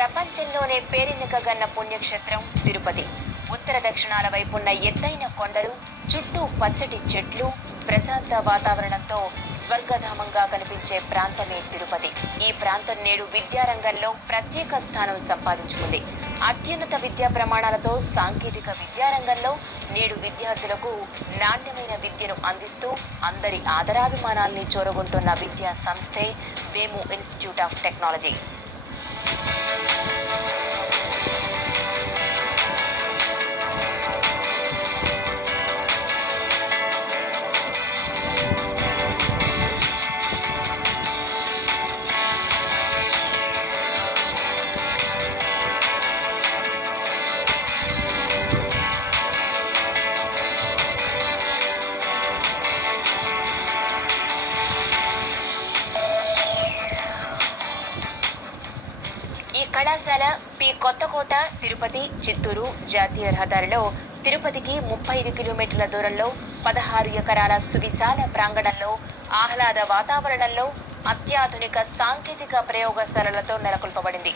ప్రపంచంలోనే పేరెన్నికగన్న పుణ్యక్షేత్రం తిరుపతి. ఉత్తర దక్షిణాల వైపున్న ఎత్తైన కొండలు, చుట్టూ పచ్చటి చెట్లు, ప్రశాంత వాతావరణంతో స్వర్గధామంగా కనిపించే ప్రాంతమే తిరుపతి. ఈ ప్రాంతం నేడు విద్యారంగంలో ప్రత్యేక స్థానం సంపాదించుకుంది. అత్యున్నత విద్యా ప్రమాణాలతో సాంకేతిక విద్యారంగంలో నేడు విద్యార్థులకు నాణ్యమైన విద్యను అందిస్తూ అందరి ఆదరాభిమానాల్ని చూరగొంటున్న విద్యా సంస్థే వేము ఇన్స్టిట్యూట్ ఆఫ్ టెక్నాలజీ. ఈ కళాశాల పి కొత్తకోట, తిరుపతి, చిత్తూరు జాతీయ రహదారిలో తిరుపతికి 35 కిలోమీటర్ల దూరంలో 16 ఎకరాల సువిశాల ప్రాంగణంలో ఆహ్లాద వాతావరణంలో అత్యాధునిక సాంకేతిక ప్రయోగశాలలతో నెలకొల్పబడింది.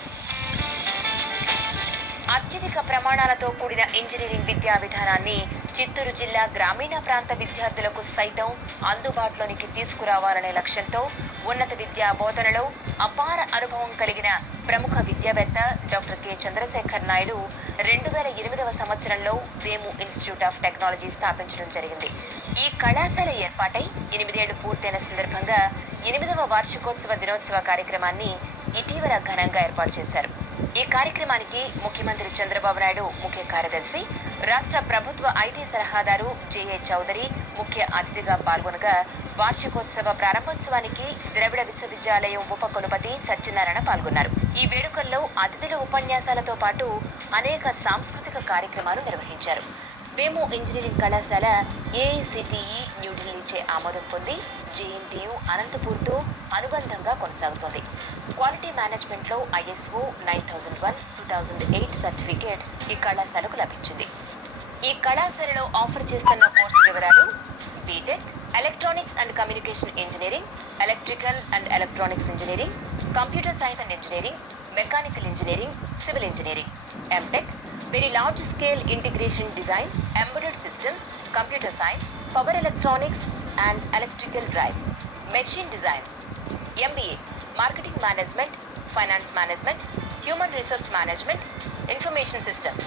అత్యధిక ప్రమాణాలతో కూడిన ఇంజనీరింగ్ విద్యా విధానాన్ని చిత్తూరు జిల్లా గ్రామీణ ప్రాంత విద్యార్థులకు సైతం అందుబాటులోనికి తీసుకురావాలనే లక్ష్యంతో ఉన్నత విద్యా బోధనలో అపార అనుభవం కలిగిన ప్రముఖ విద్యావేత్త డాక్టర్ కె చంద్రశేఖర్ నాయుడు 2008వ సంవత్సరంలో వేము ఇన్స్టిట్యూట్ ఆఫ్ టెక్నాలజీ స్థాపించడం జరిగింది. ఈ కళాశాల ఏర్పాటై 8 ఏళ్లు పూర్తయిన సందర్భంగా 8వ వార్షికోత్సవ దినోత్సవ కార్యక్రమాన్ని ఇటీవల ఘనంగా ఏర్పాటు చేశారు. ఈ కార్యక్రమానికి ముఖ్యమంత్రి చంద్రబాబు నాయుడు ముఖ్య కార్యదర్శి, రాష్ట్ర ప్రభుత్వ ఐటీ సలహాదారు జేఏ చౌదరి ముఖ్య అతిథిగా పాల్గొనగా, వార్షికోత్సవ ప్రారంభోత్సవానికి ద్రవిడ విశ్వవిద్యాలయం ఉప కులపతి సత్యనారాయణ పాల్గొన్నారు. ఈ వేడుకల్లో అతిథుల ఉపన్యాసాలతో పాటు అనేక సాంస్కృతిక కార్యక్రమాలు నిర్వహించారు. వేము ఇంజనీరింగ్ కళాశాల ఏఐసిటిఈ న్యూఢిల్లీచే ఆమోదం పొంది జేఎన్టీయు అనంతపూర్తో అనుబంధంగా కొనసాగుతోంది. క్వాలిటీ మేనేజ్మెంట్లో ISO 9001-2008 సర్టిఫికేట్ ఈ కళాశాలకు లభించింది. ఈ కళాశాలలో ఆఫర్ చేస్తున్న కోర్సు వివరాలు: B Tech electronics and communication engineering, electrical and electronics engineering, computer science and engineering, mechanical engineering, civil engineering. M Tech very large scale integration design, embedded systems, computer science, power electronics and electrical drive, machine design. MBA marketing management, finance management, human resource management, information systems.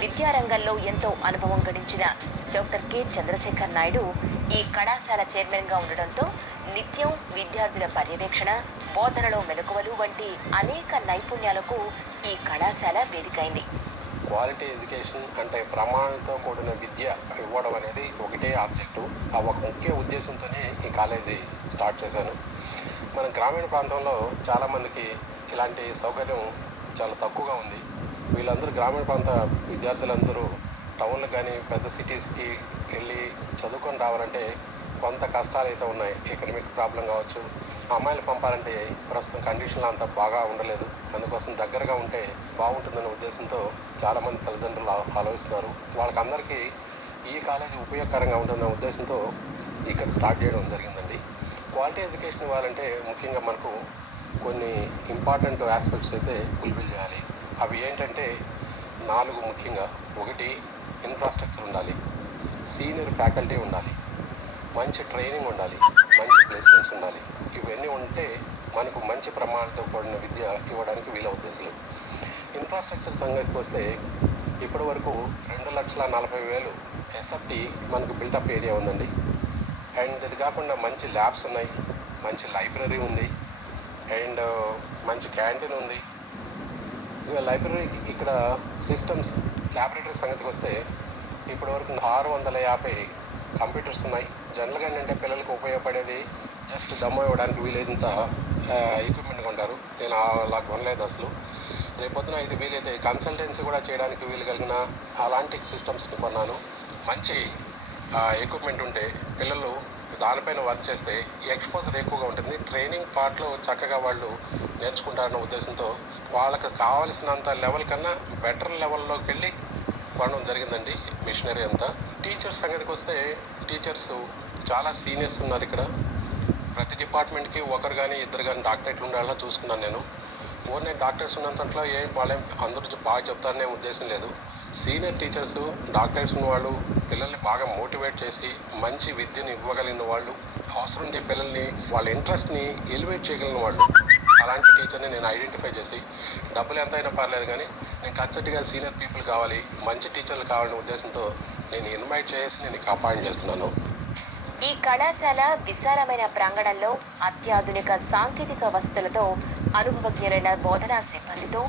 విద్యారంగంలో ఎంతో అనుభవం గడించిన doctor K Chandrasekhar Naidu ఈ కళాశాల చైర్మన్గా ఉండడంతో నిత్యం విద్యార్థుల పర్యవేక్షణ, బోధనలో మెలకువలు వంటి అనేక నైపుణ్యాలకు ఈ కళాశాల వేదికైంది. క్వాలిటీ ఎడ్యుకేషన్ అంటే ప్రమాణాలతో కూడిన విద్య ఇవ్వడం అనేది ఒకటే ఆబ్జెక్టు. ఆ ఒక ముఖ్య ఉద్దేశంతోనే ఈ కాలేజీ స్టార్ట్ చేశాను. మన గ్రామీణ ప్రాంతంలో చాలామందికి ఇలాంటి సౌకర్యం చాలా తక్కువగా ఉంది. వీళ్ళందరూ గ్రామీణ ప్రాంత విద్యార్థులందరూ టౌన్లకు కానీ పెద్ద సిటీస్కి వెళ్ళి చదువుకొని రావాలంటే కొంత కష్టాలు అయితే ఉన్నాయి. ఎకనమిక్ ప్రాబ్లం కావచ్చు, అమ్మాయిలు పంపాలంటే ప్రస్తుతం కండిషన్లు అంత బాగా ఉండలేదు. అందుకోసం దగ్గరగా ఉంటే బాగుంటుందనే ఉద్దేశంతో చాలామంది తల్లిదండ్రులు ఆలోచిస్తున్నారు. వాళ్ళకందరికీ ఈ కాలేజీ ఉపయోగకరంగా ఉంటుందనే ఉద్దేశంతో ఇక్కడ స్టార్ట్ చేయడం జరిగిందండి. క్వాలిటీ ఎడ్యుకేషన్ ఇవ్వాలంటే ముఖ్యంగా మనకు కొన్ని ఇంపార్టెంట్ ఆస్పెక్ట్స్ అయితే ఫుల్ఫిల్ చేయాలి. అవి ఏంటంటే 4 ముఖ్యంగా. 1, ఇన్ఫ్రాస్ట్రక్చర్ ఉండాలి, సీనియర్ ఫ్యాకల్టీ ఉండాలి, మంచి ట్రైనింగ్ ఉండాలి, మంచి ప్లేస్మెంట్స్ ఉండాలి. ఇవన్నీ ఉంటే మనకు మంచి ప్రమాణాలతో కూడిన విద్య ఇవ్వడానికి వీలవుద్ది. అసలు ఇన్ఫ్రాస్ట్రక్చర్ సంగతికి వస్తే ఇప్పటి వరకు 2,40,000 SFT మనకు బిల్టప్ ఏరియా ఉందండి. అండ్ ఇది కాకుండా మంచి ల్యాబ్స్ ఉన్నాయి, మంచి లైబ్రరీ ఉంది, అండ్ మంచి క్యాంటీన్ ఉంది. ఇక లైబ్రరీకి ఇక్కడ సిస్టమ్స్, ల్యాబొరేటరీ సంగతికి వస్తే ఇప్పటివరకు 650 కంప్యూటర్స్ ఉన్నాయి. జనరల్గా ఏంటంటే పిల్లలకు ఉపయోగపడేది జస్ట్ డమ్మో ఇవ్వడానికి వీలైనంత ఎక్విప్మెంట్ కొంటారు. నేను అలా కొనలేదు అసలు. రేపొద్దున ఇది వీలైతే కన్సల్టెన్సీ కూడా చేయడానికి వీలు కలిగిన అలాంటి సిస్టమ్స్ని కొన్నాను. మంచి ఎక్విప్మెంట్ ఉంటే పిల్లలు దానిపైన వర్క్ చేస్తే ఎక్స్పోజర్ ఎక్కువగా ఉంటుంది. ట్రైనింగ్ పార్ట్లో చక్కగా వాళ్ళు నేర్చుకుంటారన్న ఉద్దేశంతో వాళ్ళకి కావాల్సినంత లెవెల్ కన్నా బెటర్ లెవెల్లోకి వెళ్ళి కొనడం జరిగిందండి మిషనరీ అంతా. టీచర్స్ సంగతికి వస్తే టీచర్స్ చాలా సీనియర్స్ ఉన్నారు ఇక్కడ. ప్రతి డిపార్ట్మెంట్కి ఒకరు కానీ ఇద్దరు కానీ డాక్టరేట్లు ఉండేలా చూసుకున్నాను నేను. ఓన్లీ డాక్టర్స్ ఉన్నంతట్లో వాళ్ళేం అందరూ బాగా చెప్తారనే ఉద్దేశం లేదు. సీనియర్ టీచర్స్, డాక్టర్స్ ఉన్నవాళ్ళు పిల్లల్ని బాగా మోటివేట్ చేసి మంచి విద్యను ఇవ్వగలిగిన వాళ్ళు, అవసరం ఉంటే పిల్లల్ని వాళ్ళ ఇంట్రెస్ట్ని ఎలివేట్ చేయగలిగిన వాళ్ళు, అలాంటి టీచర్ని నేను ఐడెంటిఫై చేసి డబ్బులు ఎంత అయినా పర్లేదు కానీ నేను ఖచ్చితంగా సీనియర్ పీపుల్ కావాలి, మంచి టీచర్లు కావాలనే ఉద్దేశంతో నేను ఇన్వైట్ చేసి నేను అపాయింట్ చేస్తున్నాను. ఈ కళాశాల విశాలమైన ప్రాంగణంలో అత్యాధునిక సాంకేతిక వసతులతో అనుభవజ్ఞులైన బోధనా సిబ్బందితో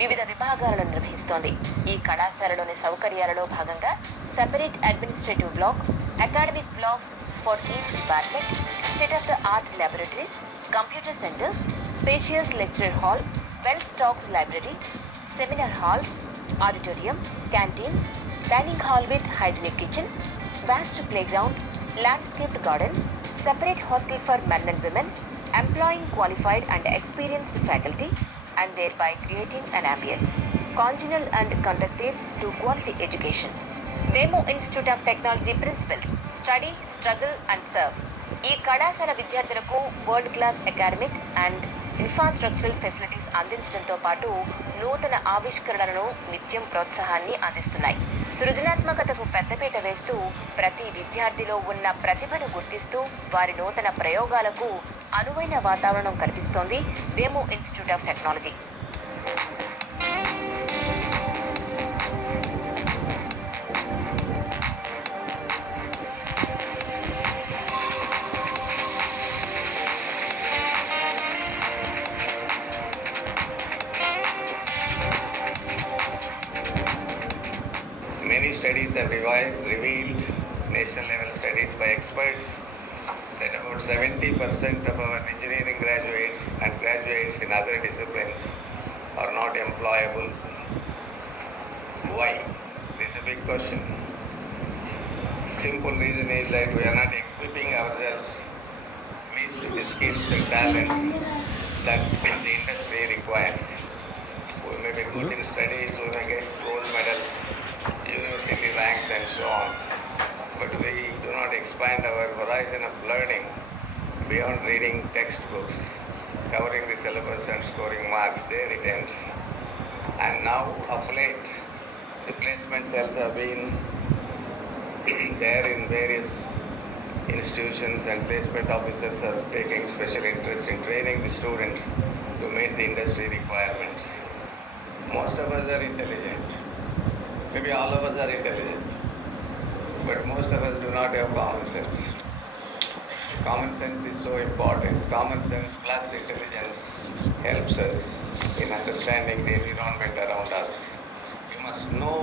వివిధ విభాగాలను నిర్వహిస్తోంది. ఈ కళాశాలలోని సౌకర్యాలలో భాగంగా separate administrative block, academic blocks for each department, state of the art laboratories, computer centres, spacious lecturer hall, well stacked library, seminar halls, auditorium, canteens, dining hall with hygienic kitchen, vast playground, landscaped gardens, separate hostel for men and women, employing qualified and experienced faculty, and thereby creating an ambience congenial and conducive to quality education. Memo Institute of Technology principles: study, struggle and serve. ఈ కళాశాల విద్యార్థులకు world class academic and infrastructural facilities అందించడంతో పాటు నూతన ఆవిష్కరణలను నిత్యం ప్రోత్సాహాన్ని అందిస్తున్నాయి. సృజనాత్మకతకు పెద్దపీట వేస్తూ ప్రతి విద్యార్థిలో ఉన్న ప్రతిభను గుర్తిస్తూ వారి నూతన ప్రయోగాలకు అనువైన వాతావరణం కల్పిస్తోంది Vemu institute of technology. Many studies have revealed, national level studies by experts, that about 70% of our engineering graduates and graduates in other disciplines are not employable. Why? This is a big question. Simple reason is that we are not equipping ourselves with the skills and talents that the industry requires. We may be good in studies, we may get gold medals, university ranks and so on, but we do not expand our horizon of learning beyond reading textbooks, covering the syllabus and scoring marks. There it ends. And now of late, the placement cells have been there in various institutions, and placement officers are taking special interest in training the students to meet the industry requirements. Most of us are intelligent. Maybe all of us are intelligent, but most of us do not have common sense. Common sense is so important. Common sense plus intelligence helps us in understanding the environment around us. You must know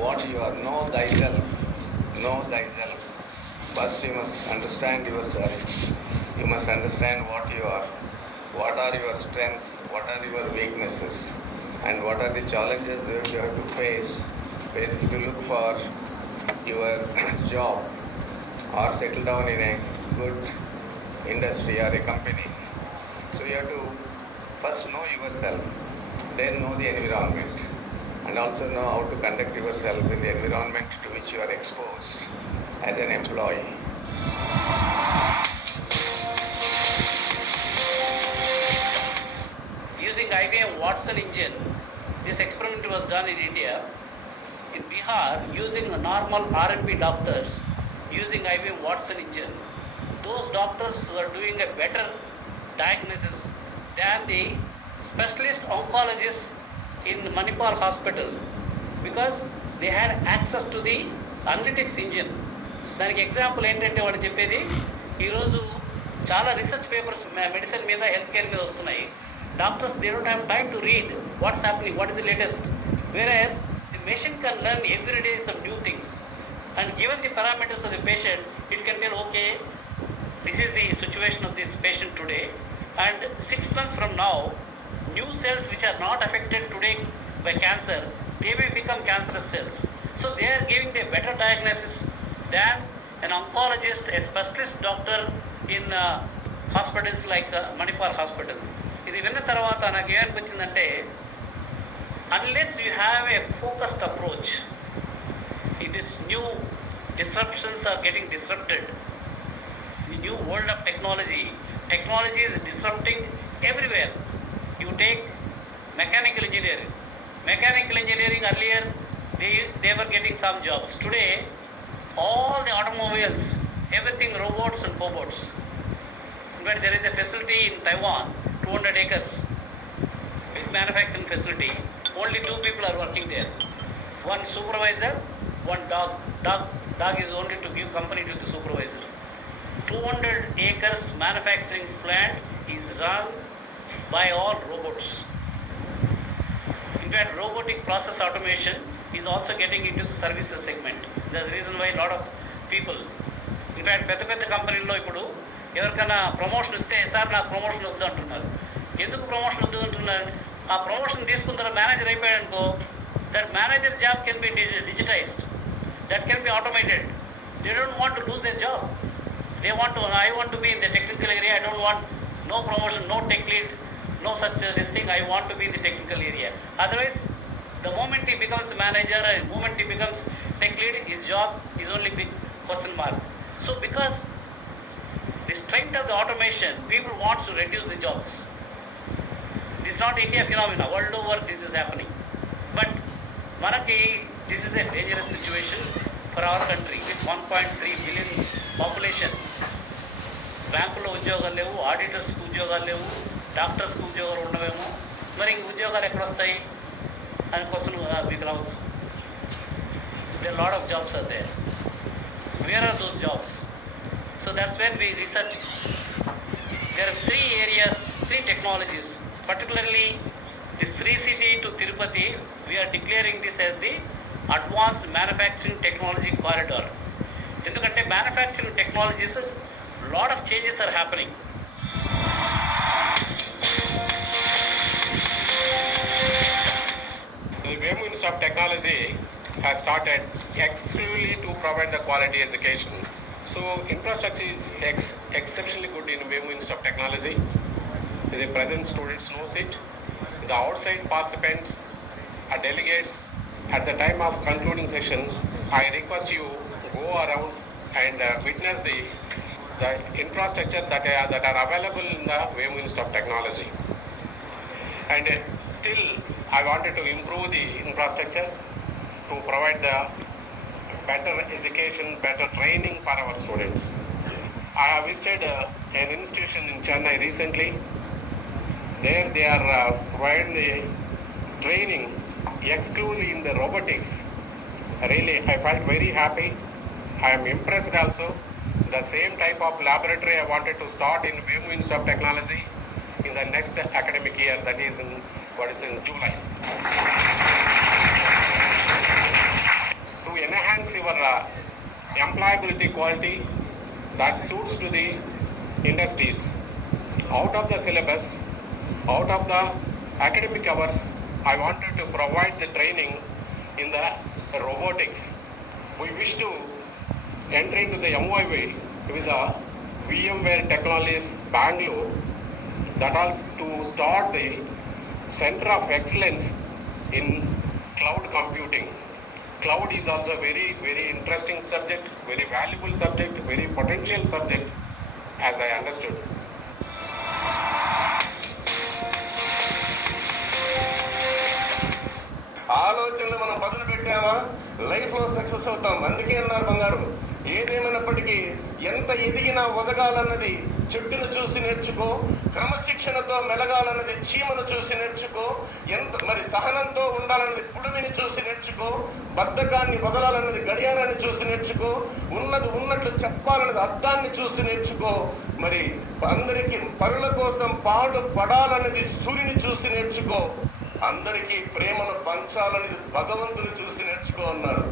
what you are. Know thyself. Know thyself. First you must understand yourself. You must understand what you are. What are your strengths? What are your weaknesses? And what are the challenges that you have to face when you look for your job or settle down in a good industry or a company. So you have to first know yourself, then know the environment, and also know how to conduct yourself in the environment to which you are exposed as an employee. Using IBM Watson engine, this experiment was done in India. In Bihar, using the normal R&B doctors, using IBM Watson engine, those doctors were doing a better diagnosis than the specialist oncologists in Manipal hospital, because they had access to the analytics engine. దానికి example ఏంటంటే వాడు చెప్పేది, ఈరోజు చాలా research papers medicine మీద, health care మీద వస్తున్నాయి. Doctors they don't have time to read what's happening, what is the latest. Whereas the machine can learn every day some new things, and given the parameters of the patient, it can tell, okay, This is the situation of this patient today. And 6 months from now, new cells which are not affected today by cancer, they will become cancerous cells. So they are giving a better diagnosis than an oncologist, a specialist doctor in hospitals like Manipal Hospital. ఇది విన్న తర్వాత నాకు ఏమనిపించిందంటే, unless you have a focused approach, this new disruptions are getting disrupted. The new world of technology is disrupting everywhere. You take mechanical engineering. Mechanical engineering earlier, they were getting some jobs. Today, all the automobiles, everything robots and cobots. But there is a facility in Taiwan, 200 acres, big manufacturing facility. Only 2 people are working there. One supervisor, one dog. Dog is only to give company to the supervisor. 200 acres manufacturing plant is run by all robots. In fact, robotic process automation is also getting into the services segment. That's the reason why a lot of people, in fact, పెద్ద కంపెనీల్లో ఇప్పుడు ఎవరికైనా promotion ఇస్తే sir నాకు promotion వద్దు అంటున్నారు. ఎందుకు promotion వద్దు అంటున్నారు? ఆ ప్రమోషన్ తీసుకున్న తర్వాత మేనేజర్ అయిపోయాడు అనుకో, that manager job can be digitized, that can be automated. They don't want to lose their job. I want to be in the technical area. I don't want no promotion, no tech lead, no such this thing. I want to be in the technical area. Otherwise, the moment he becomes the manager and the moment he becomes tech lead, his job is only big question mark. So because the strength of the automation, people want to reduce the jobs. This is not India phenomena. World over this is happening. But Manaki, this is a dangerous situation for our country with 1.3 billion population. బ్యాంకులో ఉద్యోగాలు లేవు, ఆడిటర్స్కి ఉద్యోగాలు లేవు, డాక్టర్స్కి ఉద్యోగాలు ఉండవేమో, మరి ఇంక ఉద్యోగాలు ఎక్కడ వస్తాయి అని క్వశ్చన్ మీకు రావచ్చు. There are a lot of jobs are there. Where are those jobs? So that's when we research. There are 3 areas, 3 technologies, particularly the Sri City to Tirupati, we are declaring this as the advanced manufacturing technology corridor. ఎందుకంటే manufacturing technologies, lot of changes are happening. The WAMU Institute of Technology has started exclusively to provide the quality education. So infrastructure is exceptionally good in WAMU Institute of Technology. The present students knows it. The outside participants are delegates. At the time of concluding session, I request you go around and witness the infrastructure that are available in the WAMU Institute of Technology. And still, I wanted to improve the infrastructure to provide the better education, better training for our students. I have visited an institution in Chennai recently. There they are providing the training exclusively in the robotics. Really, I felt very happy. I am impressed also. The same type of laboratory I wanted to start in WAMU Institute of Technology in the next academic year, that is in July. To enhance your employability quality that suits to the industries, out of the syllabus, out of the academic hours, I wanted to provide the training in the robotics. We wish to enter into the MOU with the VMware Technologies Bangalore, that also to start the Center of Excellence in Cloud Computing. Cloud is also a very, very interesting subject, very valuable subject, very potential subject, as I understood. ఆలోచనలు మనం మొదలు పెట్టామా లైఫ్లో success అవుతాం. అందుకే అన్నారు బంగారు, ఏదేమైనప్పటికీ ఎంత ఎదిగినా ఒదగాలన్నది చెట్టును చూసి నేర్చుకో, క్రమశిక్షణతో మెలగాలన్నది చీమను చూసి నేర్చుకో, మరి సహనంతో ఉండాలన్నది పుడుమిని చూసి నేర్చుకో, బద్ధకాన్ని వదలాలన్నది గడియారాన్ని చూసి నేర్చుకో, ఉన్నది ఉన్నట్లు చెప్పాలన్నది అర్థాన్ని చూసి నేర్చుకో, మరి అందరికీ పరుల కోసం పాడు పడాలన్నది సూర్యుని చూసి నేర్చుకో, అందరికీ ప్రేమను పంచాలనేది భగవంతుని చూసి నేర్చుకో అన్నాడు.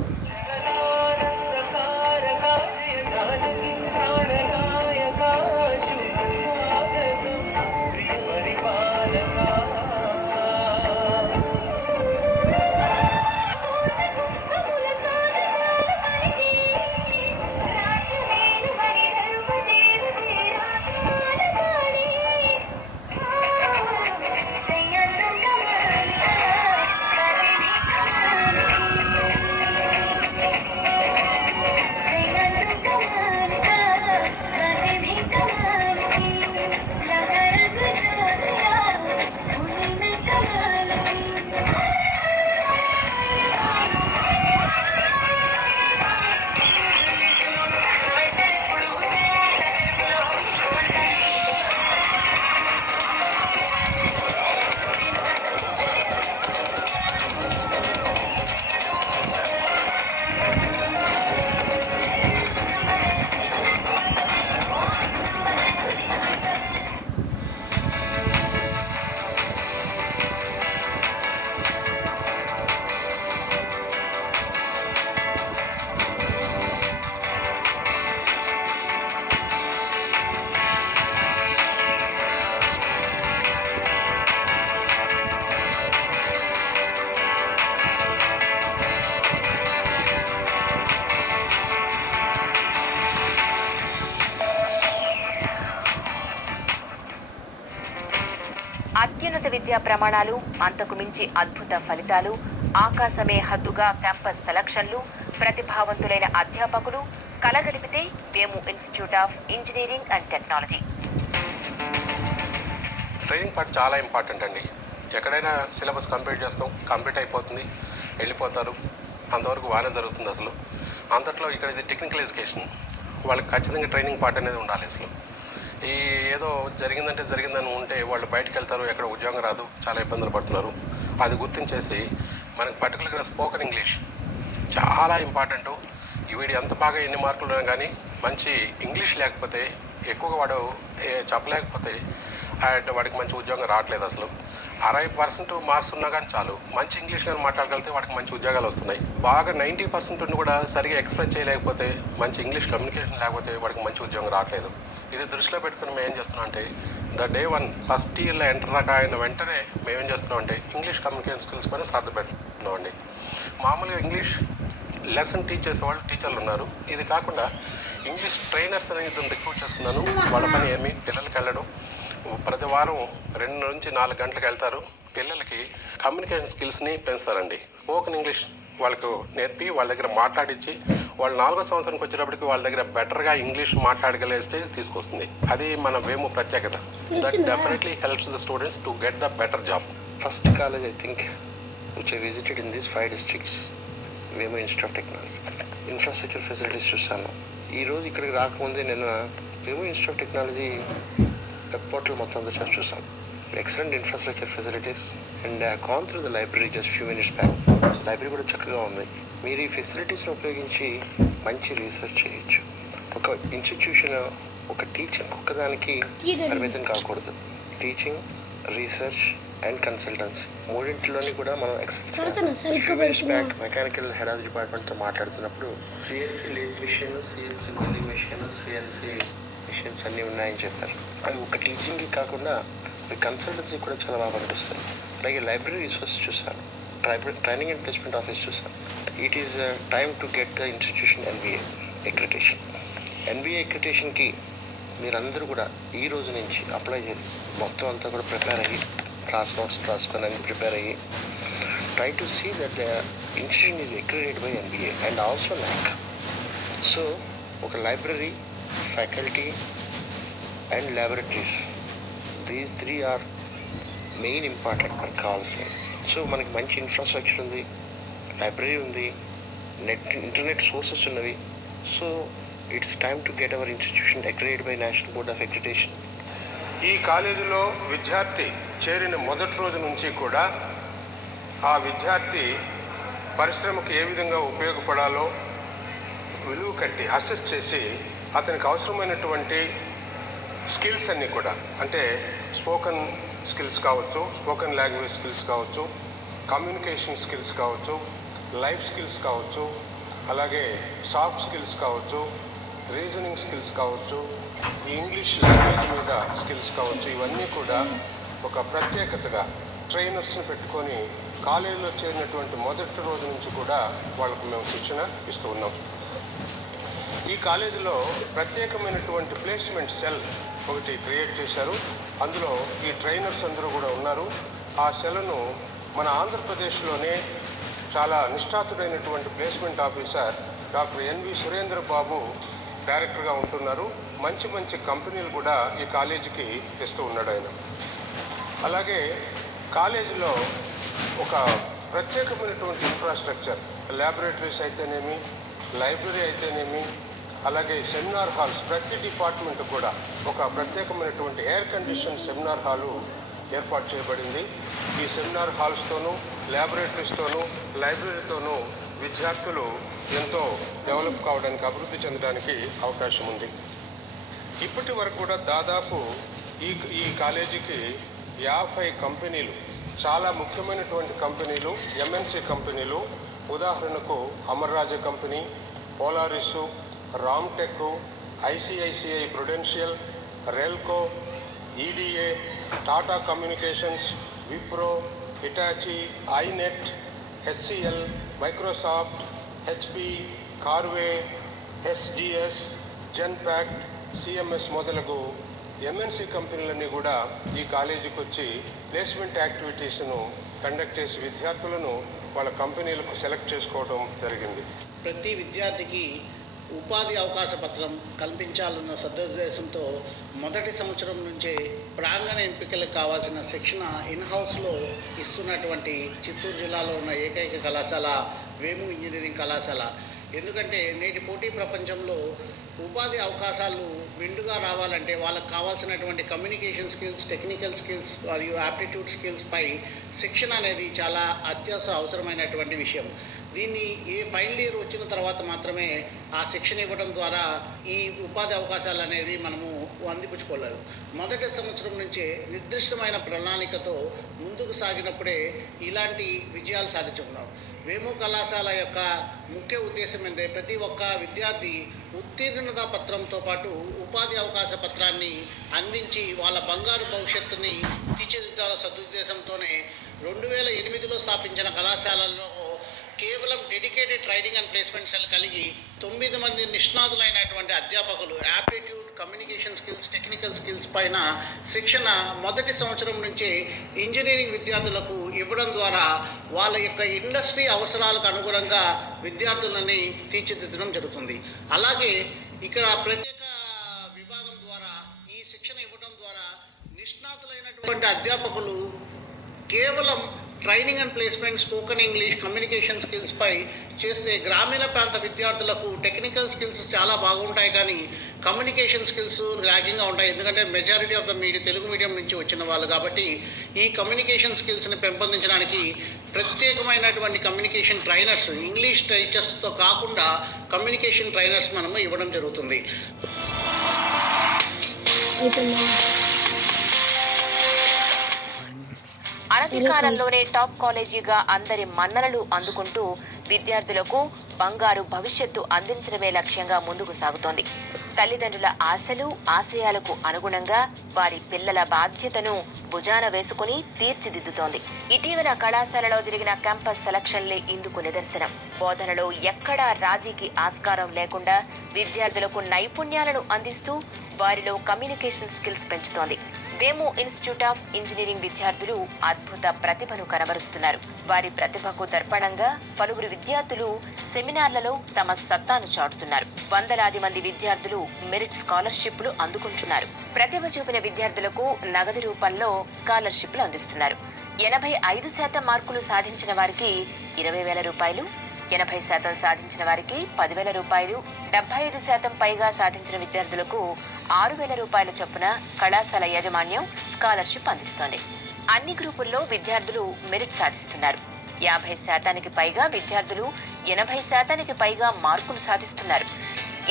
అత్యున్నత విద్యా ప్రమాణాలు, అంతకు మించి అద్భుత ఫలితాలు, ఆకాశమే హద్దుగా క్యాంపస్ సెలక్షన్లు, ప్రతిభావంతులైన అధ్యాపకులు కలగలిపితే Vemu institute of engineering and technology. Training part చాలా ఇంపార్టెంట్ అండి. ఎక్కడైనా సిలబస్ కంప్లీట్ అయిపోతుంది, వెళ్ళిపోతారు, అంతవరకు బాగానే జరుగుతుంది. అసలు అంతట్లో ఇక్కడ ఇది టెక్నికల్ ఎడ్యుకేషన్, వాళ్ళకి ఖచ్చితంగా ట్రైనింగ్ పార్ట్ అనేది ఉండాలి. అసలు ఈ ఏదో జరిగిందని ఉంటే వాళ్ళు బయటకు వెళ్తారు, ఎక్కడ ఉద్యోగం రాదు, చాలా ఇబ్బందులు పడుతున్నారు. అది గుర్తించేసి మనకి పర్టికులర్గా స్పోకెన్ ఇంగ్లీష్ చాలా ఇంపార్టెంటు. వీడు ఎంత బాగా ఎన్ని మార్కులు ఉన్నా కానీ మంచి ఇంగ్లీష్ లేకపోతే, ఎక్కువగా వాడు చెప్పలేకపోతే వాడికి మంచి ఉద్యోగం రావట్లేదు. అసలు 60% మార్క్స్ ఉన్నా కానీ చాలు, మంచి ఇంగ్లీష్ కానీ మాట్లాడగలిగితే వాడికి మంచి ఉద్యోగాలు వస్తున్నాయి. బాగా 90% కూడా సరిగా ఎక్స్ప్రెస్ చేయలేకపోతే, మంచి ఇంగ్లీష్ కమ్యూనికేషన్ లేకపోతే వాడికి మంచి ఉద్యోగం రావట్లేదు. ఇది దృష్టిలో పెట్టుకుని మేము ఏం చేస్తున్నాం అంటే, డే 1 ఫస్ట్ ఇయర్లో ఎంటర్ అయిన వెంటనే మేమేం చేస్తున్నాం అంటే ఇంగ్లీష్ కమ్యూనికేషన్ స్కిల్స్ పైన శ్రద్ధ పెడుతున్నాం అండి. మామూలుగా ఇంగ్లీష్ లెసన్ టీచ్ చేసే వాళ్ళు టీచర్లు ఉన్నారు. ఇది కాకుండా ఇంగ్లీష్ ట్రైనర్స్ అనేది ఇద్దరు రిక్రూట్ చేసుకున్నాను. వాళ్ళ పని ఏమి, పిల్లలకి వెళ్ళడం, ప్రతి వారం 2 నుంచి 4 గంటలకు వెళ్తారు. పిల్లలకి కమ్యూనికేషన్ స్కిల్స్ని పెంచుతారండి. స్పోకెన్ ఇంగ్లీష్ వాళ్ళకు నేర్పి వాళ్ళ దగ్గర మాట్లాడించి, వాళ్ళు 4వ సంవత్సరానికి వచ్చేటప్పటికి వాళ్ళ దగ్గర బెటర్గా ఇంగ్లీష్ మాట్లాడగలిగే స్టేజ్ తీసుకొస్తుంది. అది మన వేము ప్రత్యేకత. That definitely helps the students to get the better job. First college I think which I visited in these 5 districts, Vemu institute of technology. Infrastructure facilities చూసాను. ఈరోజు ఇక్కడికి రాకముందే నేను Vemu institute of technology web portal మొత్తం అంతా చూసాను. Excellent infrastructure facilities and gone through the library just few minutes back. Library కూడా చక్కగా ఉంది. మీరు ఈ ఫెసిలిటీస్ని ఉపయోగించి మంచి రీసెర్చ్ చేయొచ్చు. ఒక ఇన్స్టిట్యూషన్, ఒక టీచర్ ఒక్కదానికి పరిమితం కాకూడదు. టీచింగ్, రీసెర్చ్ అండ్ కన్సల్టెన్సీ మూడింటిలోని కూడా మనం మెకానికల్ హెడ్ ఆఫ్ డిపార్ట్మెంట్తో మాట్లాడుతున్నప్పుడు CNC lathe machine, CNC milling machine, CNC machines అన్నీ ఉన్నాయని చెప్పారు. అవి ఒక టీచింగ్కి కాకుండా కన్సల్టెన్సీ కూడా చాలా బాగా పనిపిస్తాయి. అలాగే లైబ్రరీ రిసోర్స్ చూసాను, ట్రైనింగ్ అండ్ ప్లేస్మెంట్ ఆఫీస్ చూసాను. It is time to get the institution NBA accreditation. NBA అక్రిడిటేషన్కి మీరందరూ కూడా ఈ రోజు నుంచి అప్లై చేసి మొత్తం అంతా కూడా ప్రిపేర్ అయ్యి, క్లాస్ నోట్స్ రాసుకొని అన్ని ప్రిపేర్ అయ్యి, try to see that the institution is accredited by NBA and also NAAC. So ఒక library, faculty and laboratories, these 3 are main important మనకు కావాల్సినవి. సో మనకి మంచి ఇన్ఫ్రాస్ట్రక్చర్ ఉంది, లైబ్రరీ ఉంది, ఇంటర్నెట్ సోర్సెస్ ఉన్నవి. So it's time to get our institution accredited by national board of accreditation. ఈ కాలేజీలో విద్యార్థి చేరిన మొదటి రోజు నుంచి కూడా ఆ విద్యార్థి పరిశ్రమకు ఏ విధంగా ఉపయోగపడాలో విలువ కట్టి అసెస్ చేసి, అతనికి అవసరమైనటువంటి స్కిల్స్ అన్నీ కూడా, అంటే స్పోకెన్ స్కిల్స్ కావచ్చు, స్పోకెన్ లాంగ్వేజ్ స్కిల్స్ కావచ్చు, కమ్యూనికేషన్ స్కిల్స్ కావచ్చు, లైఫ్ స్కిల్స్ కావచ్చు, అలాగే సాఫ్ట్ స్కిల్స్ కావచ్చు, రీజనింగ్ స్కిల్స్ కావచ్చు, ఈ ఇంగ్లీష్ లాంగ్వేజ్ మీద స్కిల్స్ కావచ్చు, ఇవన్నీ కూడా ఒక ప్రత్యేకతగా ట్రైనర్స్ని పెట్టుకొని కాలేజీలో చేరినటువంటి మొదటి రోజు నుంచి కూడా వాళ్ళకు మేము శిక్షణ ఇస్తూ ఉన్నాం. ఈ కాలేజీలో ప్రత్యేకమైనటువంటి ప్లేస్మెంట్ సెల్ ఒకటి క్రియేట్ చేశారు. అందులో ఈ ట్రైనర్స్ అందరూ కూడా ఉన్నారు. ఆ సెల్ను మన ఆంధ్రప్రదేశ్లోనే చాలా నిష్ఠాతుడైనటువంటి placement officer doctor N V Surendra Babu డైరెక్టర్గా ఉంటున్నారు. మంచి మంచి కంపెనీలు కూడా ఈ కాలేజీకి తెస్తూ ఉన్నాడు ఆయన. అలాగే కాలేజీలో ఒక ప్రత్యేకమైనటువంటి ఇన్ఫ్రాస్ట్రక్చర్, ల్యాబొరేటరీస్ అయితేనేమి, లైబ్రరీ అయితేనేమి, అలాగే సెమినార్ హాల్స్, ప్రతి డిపార్ట్మెంట్ కూడా ఒక ప్రత్యేకమైనటువంటి ఎయిర్ కండిషన్ సెమినార్ హాలు ఏర్పాటు చేయబడింది. ఈ సెమినార్ హాల్స్తోనూ, ల్యాబొరేటరీస్తోనూ, లైబ్రరీతోనూ విద్యార్థులు ఎంతో డెవలప్ కావడానికి, అభివృద్ధి చెందడానికి అవకాశం ఉంది. ఇప్పటి వరకు కూడా దాదాపు ఈ కాలేజీకి 50 కంపెనీలు, చాలా ముఖ్యమైనటువంటి కంపెనీలు, MNC కంపెనీలు, ఉదాహరణకు Amar Raja company, Polaris, Ramtech, ICICI Prudential, రెల్కో, EDA, Tata communications, Wipro, Hitachi, ఐనెట్, HCL, Microsoft, HP, Karvy, SGS, Genpact, CMS మొదలగు ఎంఎన్సి కంపెనీలన్నీ కూడా ఈ కాలేజీకి వచ్చి ప్లేస్మెంట్ యాక్టివిటీస్ను కండక్ట్ చేసి విద్యార్థులను వాళ్ళ కంపెనీలకు సెలెక్ట్ చేసుకోవడం జరిగింది. ప్రతి విద్యార్థికి ఉపాధి అవకాశ పత్రం కల్పించాలన్న సదుద్దేశంతో మొదటి సంవత్సరం నుంచే ప్రాంగణ ఎంపికలకు కావాల్సిన శిక్షణ ఇన్హౌస్లో ఇస్తున్నటువంటి చిత్తూరు జిల్లాలో ఉన్న ఏకైక కళాశాల వేము ఇంజనీరింగ్ కళాశాల. ఎందుకంటే నేటి పోటీ ప్రపంచంలో ఉపాధి అవకాశాలు మెండుగా రావాలంటే వాళ్ళకు కావాల్సినటువంటి కమ్యూనికేషన్ స్కిల్స్, టెక్నికల్ స్కిల్స్ మరియు యాప్టిట్యూడ్ స్కిల్స్ పై శిక్షణ అనేది చాలా అవసరమైనటువంటి విషయం. దీన్ని ఫైనల్ ఇయర్ వచ్చిన తర్వాత మాత్రమే ఆ శిక్షణ ఇవ్వడం ద్వారా ఈ ఉపాధి అవకాశాలు అనేది మనము అందిపుచ్చుకోలేదు. మొదటి సంవత్సరం నుంచే నిర్దిష్టమైన ప్రణాళికతో ముందుకు సాగినప్పుడే ఇలాంటి విజయాలు సాధించుకున్నాం. వేము కళాశాల యొక్క ముఖ్య ఉద్దేశం ఏంటంటే ప్రతి ఒక్క విద్యార్థి ఉత్తీర్ణత పత్రంతో పాటు ఉపాధి అవకాశ పత్రాన్ని అందించి వాళ్ళ బంగారు భవిష్యత్తుని తీర్చిదిద్దాల సదుద్దేశంతోనే 2008లో స్థాపించిన కళాశాలల్లో కేవలం dedicated training and placement cell కలిగి 9 మంది నిష్ణాతులైనటువంటి అధ్యాపకులు aptitude, communication skills, technical skills పైన శిక్షణ మొదటి సంవత్సరం నుంచే ఇంజనీరింగ్ విద్యార్థులకు ఇవ్వడం ద్వారా వాళ్ళ యొక్క ఇండస్ట్రీ అవసరాలకు అనుగుణంగా విద్యార్థులని తీర్చిదిద్దడం జరుగుతుంది. అలాగే ఇక్కడ ప్రత్యేక విభాగం ద్వారా ఈ శిక్షణ ఇవ్వడం ద్వారా నిష్ణాతులైనటువంటి అధ్యాపకులు కేవలం training and placement, spoken English, communication skills పై చేస్తే గ్రామీణ ప్రాంత విద్యార్థులకు టెక్నికల్ స్కిల్స్ చాలా బాగుంటాయి కానీ కమ్యూనికేషన్ స్కిల్స్ ల్యాగింగ్గా ఉంటాయి. ఎందుకంటే majority of the Telugu medium నుంచి వచ్చిన వాళ్ళు కాబట్టి ఈ కమ్యూనికేషన్ స్కిల్స్ని పెంపొందించడానికి ప్రత్యేకమైనటువంటి కమ్యూనికేషన్ ట్రైనర్స్, ఇంగ్లీష్ టీచర్స్తో కాకుండా కమ్యూనికేషన్ ట్రైనర్స్ మనము ఇవ్వడం జరుగుతుంది. అనతి కాలంలోనే టాప్ కాలేజీగా అందరి మన్ననలు అందుకుంటూ విద్యార్థులకు బంగారు భవిష్యత్తు అందించడమే లక్ష్యంగా ముందుకు సాగుతోంది. తల్లిదండ్రుల ఆశలు, ఆశయాలకు అనుగుణంగా వారి పిల్లల బాధ్యతను భుజాన వేసుకుని తీర్చిదిద్దుతోంది. ఇటీవల కళాశాలలో జరిగిన క్యాంపస్ సెలక్షన్లే ఇందుకు నిదర్శనం. బోధనలో ఎక్కడా రాజీకి ఆస్కారం లేకుండా విద్యార్థులకు నైపుణ్యాలను అందిస్తూ వారిలో కమ్యూనికేషన్ స్కిల్స్ పెంచుతోంది. వేము ఇన్స్టిట్యూట్ ఆఫ్ ఇంజనీరింగ్ విద్యార్థులు అద్భుత ప్రతిభను కనబరుస్తున్నారు. వారి ప్రతిభకు దర్పణంగా పలువురు విద్యార్థులు సెమినార్లలో తమ సత్తాను చాటుతున్నారు. వందలాది మంది విద్యార్థులు మెరిట్ స్కాలర్షిప్లు అందుకుంటున్నారు. ప్రతిభ చూపిన విద్యార్థులకు నగదు రూపంలో స్కాలర్షిప్లు అందిస్తున్నారు. 85% మార్కులు సాధించిన వారికి 20,000 రూపాయలు, 80% సాధించిన వారికి 10,000 రూపాయలు, 75% పైగా సాధించిన విద్యార్థులకు 6,000 రూపాయల చొప్పున కళాశాల యాజమాన్యం స్కాలర్షిప్ అందిస్తోంది. అన్ని గ్రూపుల్లో విద్యార్థులు మెరిట్ సాధిస్తున్నారు. 50% పైగా విద్యార్థులు 80% పైగా మార్కులు సాధిస్తున్నారు.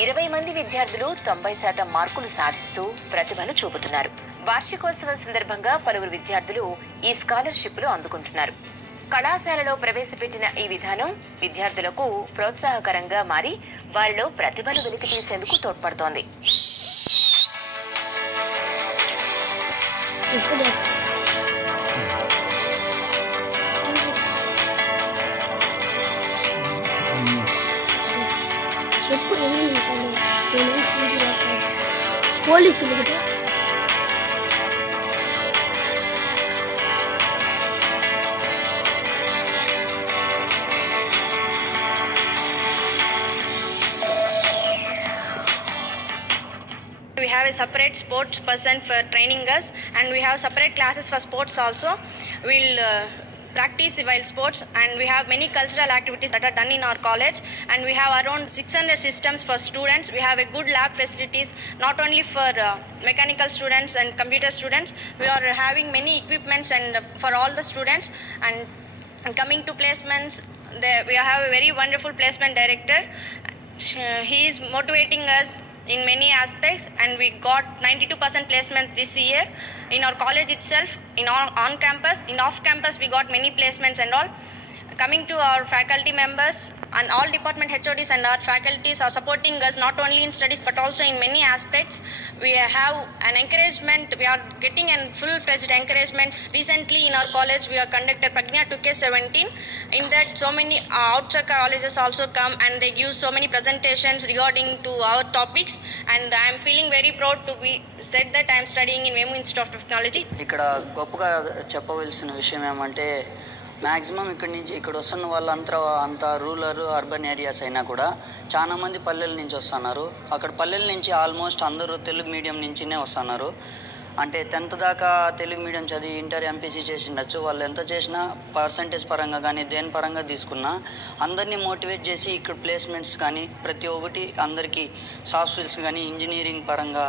20 మంది విద్యార్థులు 90% మార్కులు సాధిస్తూ ప్రతిభను చూపుతున్నారు. వార్షికోత్సవం సందర్భంగా పలువురు విద్యార్థులు ఈ స్కాలర్షిప్లు అందుకుంటున్నారు. కళాశాలలో ప్రవేశపెట్టిన ఈ విధానం విద్యార్థులకు ప్రోత్సాహకరంగా మారి వారిలో ప్రతిభను వెలికి తీసేందుకు తోడ్పడుతోంది. పోలీసులు కదా We have a separate sports person for training us, and we have separate classes for sports also. We'll practice while sports, and we have many cultural activities that are done in our college, and we have around 600 systems for students. We have a good lab facilities not only for mechanical students and computer students. We are having many equipments and for all the students. And coming to placements, we have a very wonderful placement director. He is motivating us in many aspects, and we got 92% placements this year in our college itself, on campus. In off campus we got many placements and all. coming to our faculty members and all department HODs and our faculties are supporting us not only in studies but also in many aspects. We have an encouragement, we are getting a full-fledged encouragement. Recently in our college we have conducted Pragya 2K17. In that so many outside colleges also come and they give so many presentations regarding to our topics, and I am feeling very proud to be said that I am studying in Vemu Institute of Technology. ఇక్కడ గొప్పగా చెప్పవలసిన విషయం ఏమంటే maximum ఇక్కడ వస్తున్న వాళ్ళంతా అంత rural urban areas అయినా కూడా చాలా మంది పల్లెల నుంచి వస్తున్నారు. అక్కడ పల్లెల నుంచి ఆల్మోస్ట్ అందరూ తెలుగు మీడియం నుంచినే వస్తున్నారు. అంటే 10th దాకా తెలుగు మీడియం చదివి ఇంటర్ ఎంపీసీ చేసి ఉండొచ్చు. వాళ్ళు ఎంత చేసినా పర్సంటేజ్ పరంగా కానీ దేని పరంగా తీసుకున్నా అందరినీ మోటివేట్ చేసి ఇక్కడ ప్లేస్మెంట్స్ కానీ ప్రతి ఒక్కటి అందరికీ సాఫ్ట్ స్కిల్స్ కానీ ఇంజనీరింగ్ పరంగా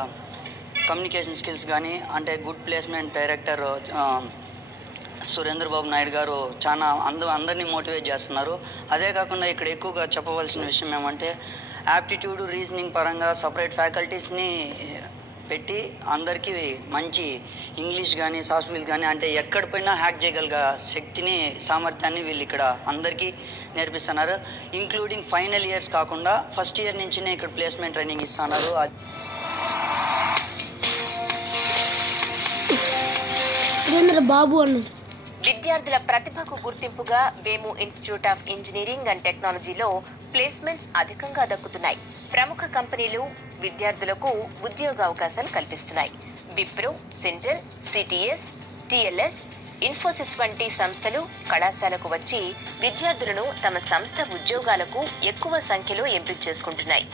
కమ్యూనికేషన్ స్కిల్స్ కానీ అంటే గుడ్ ప్లేస్మెంట్ డైరెక్టర్ సురేంద్ర బాబు నాయుడు గారు చాలా అందరినీ మోటివేట్ చేస్తున్నారు. అదే కాకుండా ఇక్కడ ఎక్కువగా చెప్పవలసిన విషయం ఏమంటే యాప్టిట్యూడ్ రీజనింగ్ పరంగా సపరేట్ ఫ్యాకల్టీస్ని పెట్టి అందరికీ మంచి ఇంగ్లీష్ కానీ సాఫ్ట్ స్కిల్స్ కానీ అంటే ఎక్కడ పోయినా హ్యాక్ చేయగలిగే శక్తిని సామర్థ్యాన్ని వీళ్ళు ఇక్కడ అందరికీ నేర్పిస్తున్నారు. ఇంక్లూడింగ్ ఫైనల్ ఇయర్స్ కాకుండా ఫస్ట్ ఇయర్ నుంచినే ఇక్కడ ప్లేస్మెంట్ ట్రైనింగ్ ఇస్తున్నారు. సురేంద్ర బాబు అన్నారు. విద్యార్థుల ప్రతిభకు గుర్తింపుగా వేము ఇన్స్టిట్యూట్ ఆఫ్ ఇంజనీరింగ్ అండ్ టెక్నాలజీలో ప్లేస్మెంట్స్ అధికంగా దక్కుతున్నాయి. ప్రముఖ కంపెనీలు విద్యార్థులకు ఉద్యోగ అవకాశాలు కల్పిస్తున్నాయి. Wipro, sinter, CTS, TLS, Infosys వంటి సంస్థలు కళాశాలకు వచ్చి విద్యార్థులను తమ సంస్థ ఉద్యోగాలకు ఎక్కువ సంఖ్యలో ఎంపిక చేసుకుంటున్నాయి.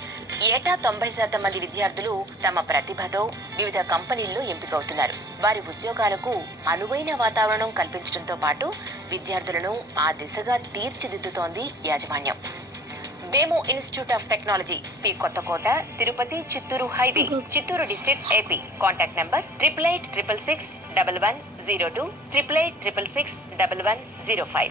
ఏటా 90% మంది విద్యార్థులు తమ ప్రతిభతో వివిధ కంపెనీల్లో ఎంపికవుతున్నారు. వారి ఉద్యోగాలకు అనువైన వాతావరణం కల్పించడంతో పాటు విద్యార్థులను ఆ దిశగా తీర్చిదిద్దుతోంది యాజమాన్యం. Vemu institute of technology, P Kothakota, Tirupati Chittoor highway, Chittoor district, AP. Contact number 8886661102, 8886661105.